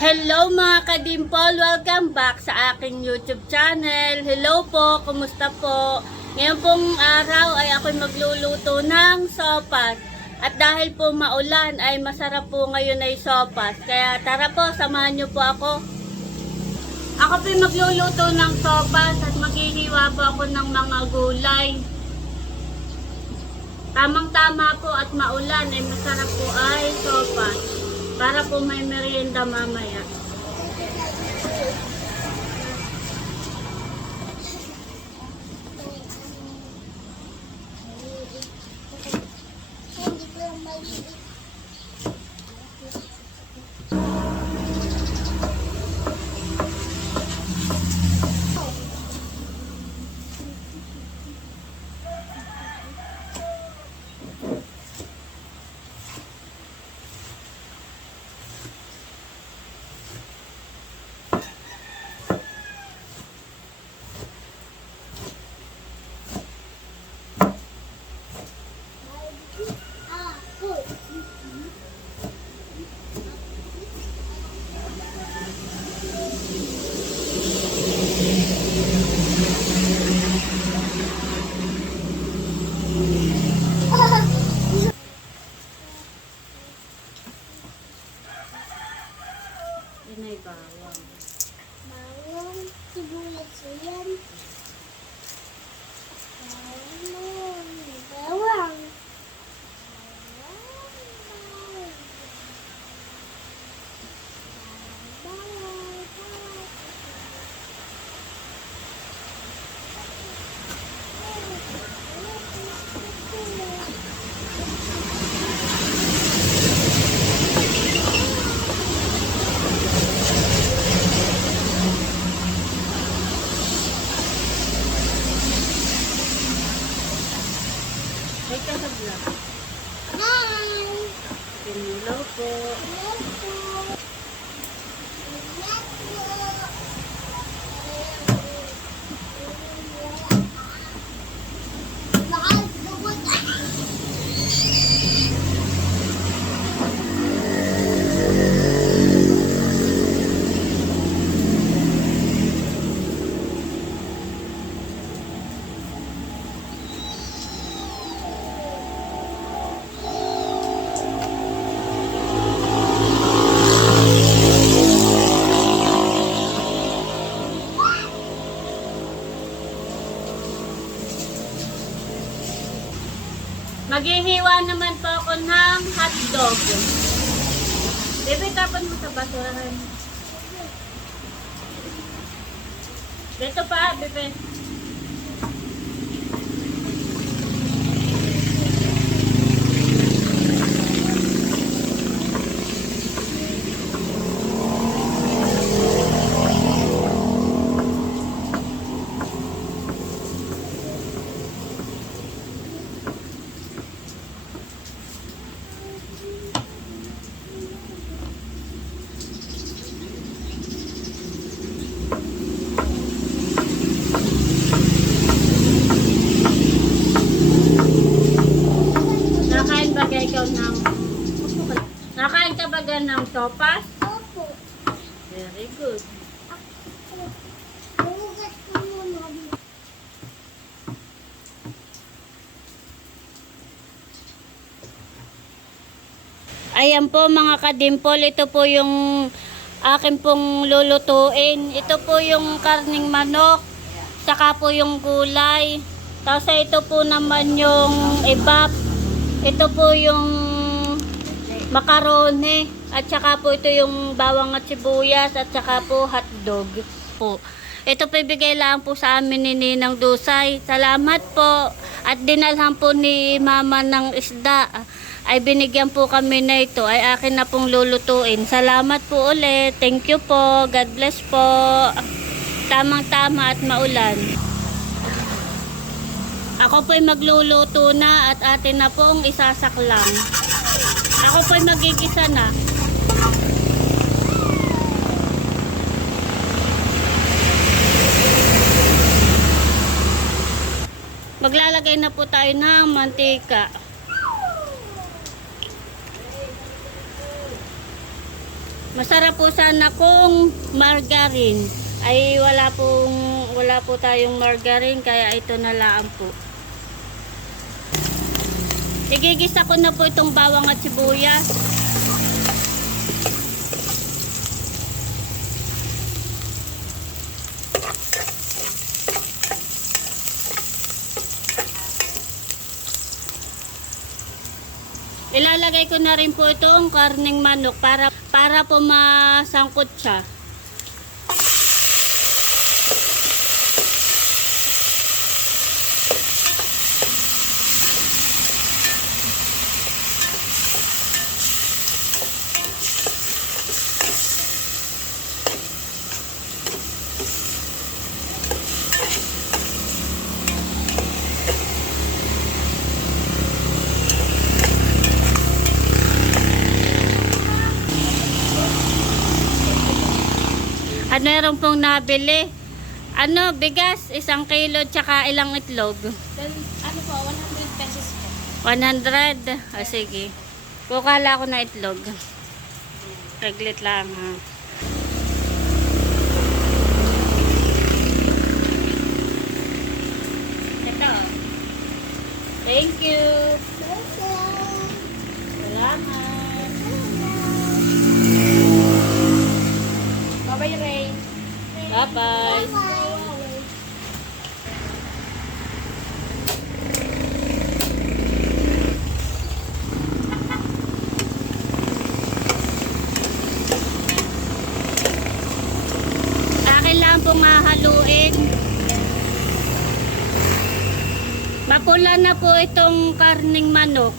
Hello mga kadimpol! Welcome back sa aking YouTube channel. Hello po! Kumusta po? Ngayon pong araw ay ako'y magluluto ng sopas. At dahil po maulan ay masarap po ngayon ay sopas. Kaya tara po, samahan niyo po ako. Ako po magluluto ng sopas at maghihiwa po ako ng mga gulay. Tamang-tama po at maulan ay masarap po ay sopas. Para po may merienda mamaya. Yan ay bawang. Bawang, sibuyas yan. Bawang. Ay, kasabla. Hi! Hello po. Maghihiwa naman po ako ng hotdog. Bebe, tapan mo sa basurahan. Dito pa, bebe. Nakain ba ikaw ng... Nakain ka ba ng sopas? Opo. Very good. Hugas ko naman. Ayan po mga kadimpol, ito po yung akin pong lulutuin. Ito po yung karning manok, saka po yung gulay. Tapos ito po naman yung ibap. Ito po yung macaroni. At saka po ito yung bawang at sibuyas at saka po hotdog po. Ito po ibigay lang po sa amin ni Ninang Dusay. Salamat po. At dinalhan po ni Mama ng isda. Ay binigyan po kami na ito. Ay akin na pong lulutuin. Salamat po ulit. Thank you po. God bless po. Tamang-tama at maulan. Ako po'y magluluto na at atin na pong isasaklang. Ako po'y magigisa na. Maglalagay na po tayo ng mantika. Masarap po sana kung margarine. Ay wala po tayong margarine kaya ito na lang po. Igigisa ko na po itong bawang at sibuyas. Ilalagay ko na rin po itong karning manok para po masangkot siya. At meron pong nabili. Bigas, 1 kilo, tsaka ilang itlog? Ano po, 100 pesos po. 100. Sige. Kukala ko na itlog. Reglit lang ha. Ito. Thank you. Salamat. Bye-bye, Ray. Bye-bye. Akin lang pong hahaluin. Mapula na po itong karning manok.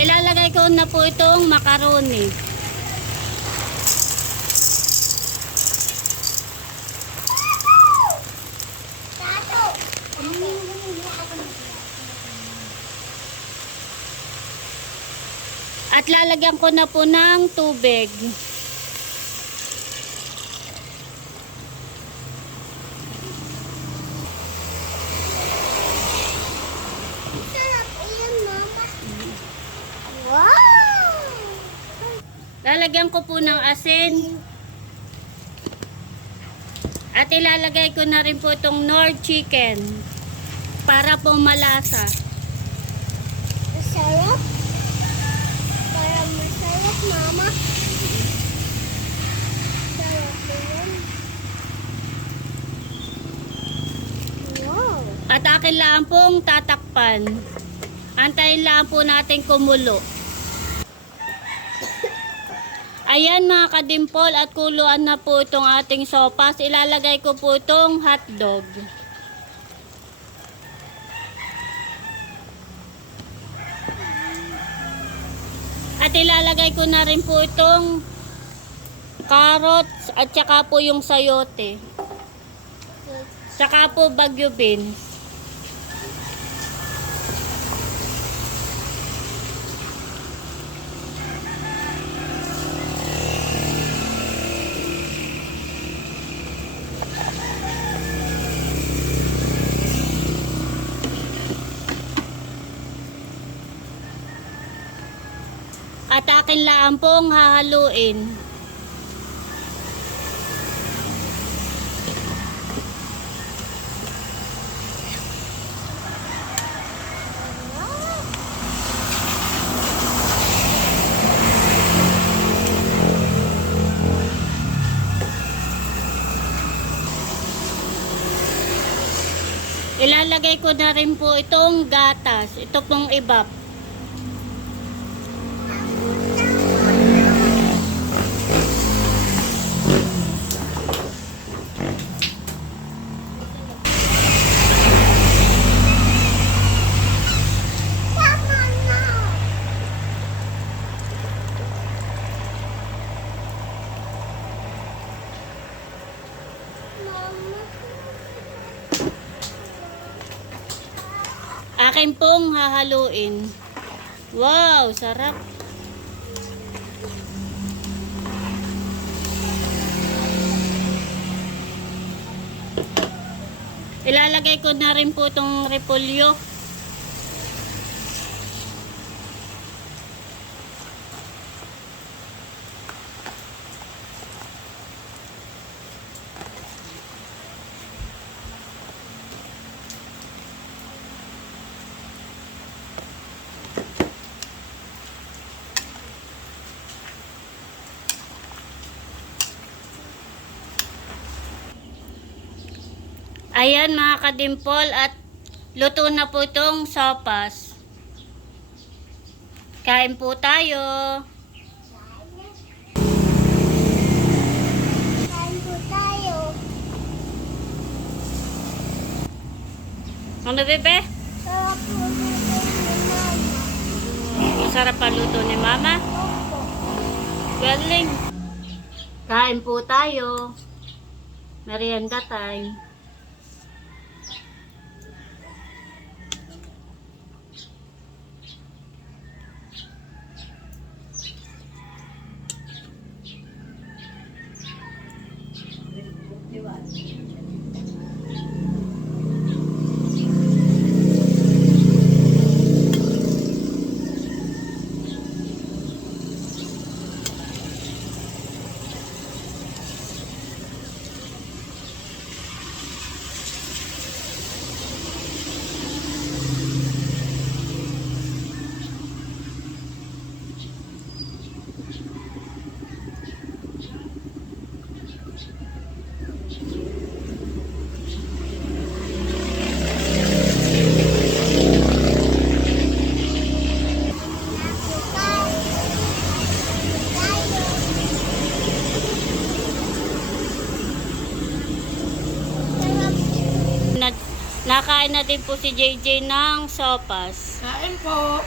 Ilalagay ko na po itong macaroni. At lalagyan ko na po ng tubig. Sarap iyan, Mama. Wow! Lalagyan ko po ng asin. At ilalagay ko na rin po itong Nor chicken para po malasa. Masarap. Para masarap, Mama. Sarap iyan. Wow! At akin lang pong tatakpan. Antayin lang po natin kumulo. Ayan mga kadimpol, at kuluan na po itong ating sopas. Ilalagay ko po itong hotdog. At ilalagay ko na rin po itong carrots at saka po yung sayote. Saka po bagyo beans. At akin lang pong hahaluin. Ilalagay ko na rin po itong gatas. Ito pong ibap. Tama na! Mama. Akin pong hahaluin. Wow, sarap. Ilalagay ko na rin po itong repolyo. Ayan mga kadimpol, at luto na po itong sopas. Kain po tayo. Kain po tayo. Ano bebe? Sarap po luto ni mama. Masarap pa luto ni mama. Opo. Galing. Kain po tayo. Merienda time. Nakain na din po si JJ ng sopas. Kain po.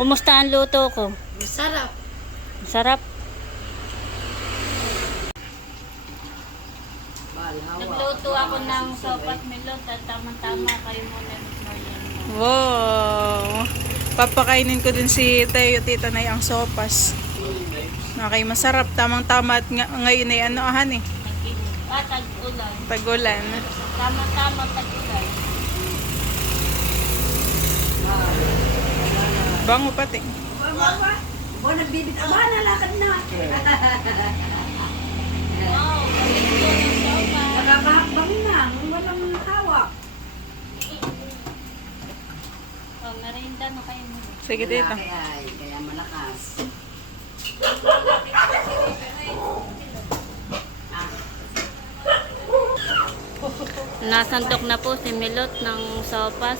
Kumusta ang luto ko? Masarap. Masarap. Nagluto ako ng sopas melon at tama-tama kayo muna ng merienda. Wow. Papakainin ko din si Teo, Tita Nay, ang sopas. Okay, masarap. Tamang-tama at ngayon ay anohan eh. Tag-ulan. Tagulan. Tama-tama tag-ulan. Bango pati. O, nagbibit. Aba, nalakad na. Wow, galing po ng sopas. Nakakahakbang na. Walang hawak. Oh, merienda na kayo muna. Sige, Tita. Kaya malakas. Nasantok na po si Milot ng sopas.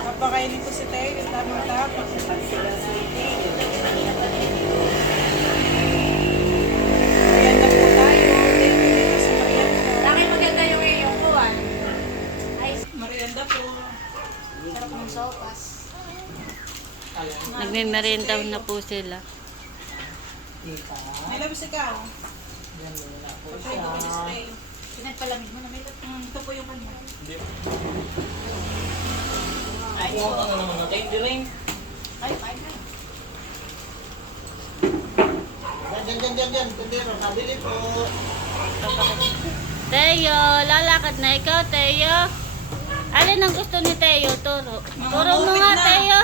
Papakainin ko si Teo. Tamang-tama. Merienda po tayo. Thank you dito sa merienda. Laki maganda yung iyong kuwan. Merienda po. Sarap ng sopas. Nagme-merienda na po sila. May labis ikaw. Patay ko kay display. Pinagpalamig mo na may Ito po yung kanya. Ay, fine na. Teo, lalakad na ikaw, Teo. Alin ang gusto ni Teo? Turo. Turo mo nga, na. Teo.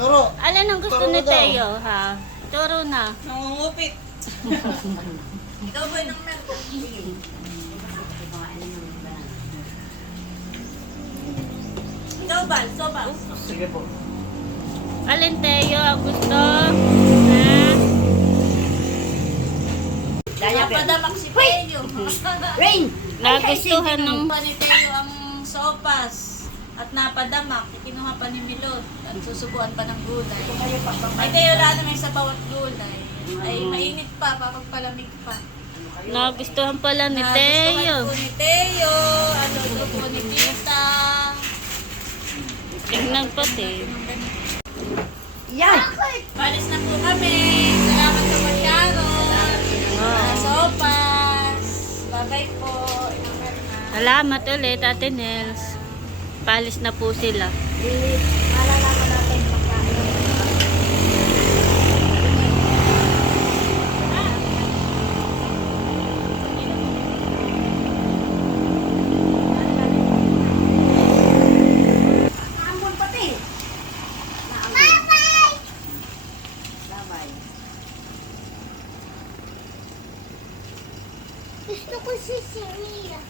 Nuro, Alin ang gusto Turo ni daw. Teo, ha? Turo na. Nangungupit. Ikaw ba ng meron? Sige. Ikaw ba? Sopas? sige po. Alin, Teo, ang gusto? Ha? Napadamak si Teo. Rain! Nagustuhan ng... Pa ni Teo ang sopas at napadamak, kinuha pa ni Milot at susubuan pa ng gulay. Ay Teo, wala naman sa bawat gulay. Ay mainit pa, papagpalamig pa. Nagustuhan pala ni Nagustuhan Teo. po ni Teo, ano ito po ni Tita. Tingnan pati. Yan! Palis na po kami. Salamat sa pagkaroon. Sopas. Bye-bye po. Inang Merna. Salamat ulit, Ate Nels. Palis na po sila. Malalaman natin pagkain. Naambon pati. Bye-bye! Bye-bye. Gusto ko si Siria.